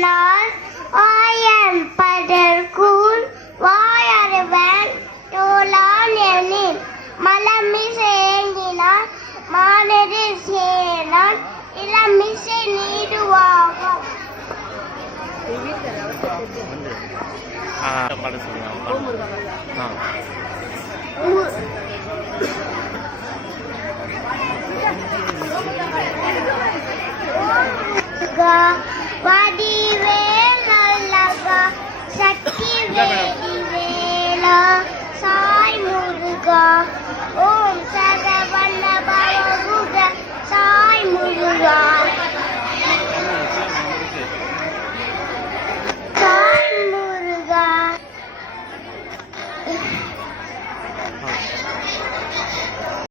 நாள் ஆயன் படர்கூன் வாயறிவன் தோளான் எனின் மலமிசை ஏங்கினான் மானரில் சேனான் இளமிசை நீடுவாகும். வடிவேல் நல்லகா சக்தி வேடி வேலா சாய் முருகா ஓம் சரவண பவ குக சாய் முருகா.